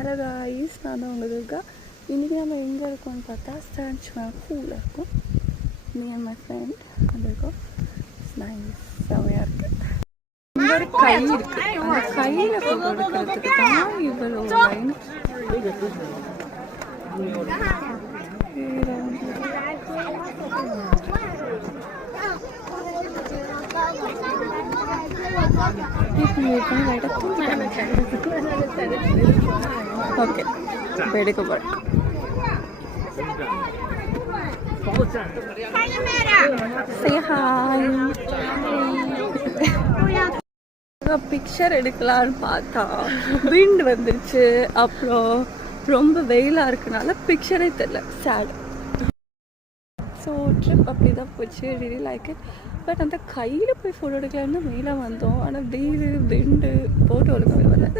Hello guys, நான் தான் உங்கள் துர்கா. இன்றைக்கி நம்ம எங்கே இருக்கோம்னு பார்த்தா ஸ்டான்ச் பூவில் இருக்கும். மீ அண்ட் மை ஃப்ரெண்ட் வந்திருக்கோம். நைஸ், செமையாக இருக்குது. இங்கே ஒரு கை இருக்குது. அந்த கையில் ஃபோட்டோ எடுக்கிறதுக்கு தான் இவ்வளோ லைன். ஓகே, எடுக்க போகிறேன். பிக்சர் எடுக்கலான்னு பார்த்தா விண்ட் வந்துருச்சு. அப்புறம் ரொம்ப வெயிலாக இருக்கனால பிக்சரே தெரியல. சேட். ஸோ ட்ரிப் அப்படி தான் போச்சு. Really like it. பட் அந்த கையில் போய் ஃபோட்டோ எடுக்கலான்னு மேலே வந்தோம். ஆனால் வெயில் விண்டு போட்டோ எடுக்கவே வரல.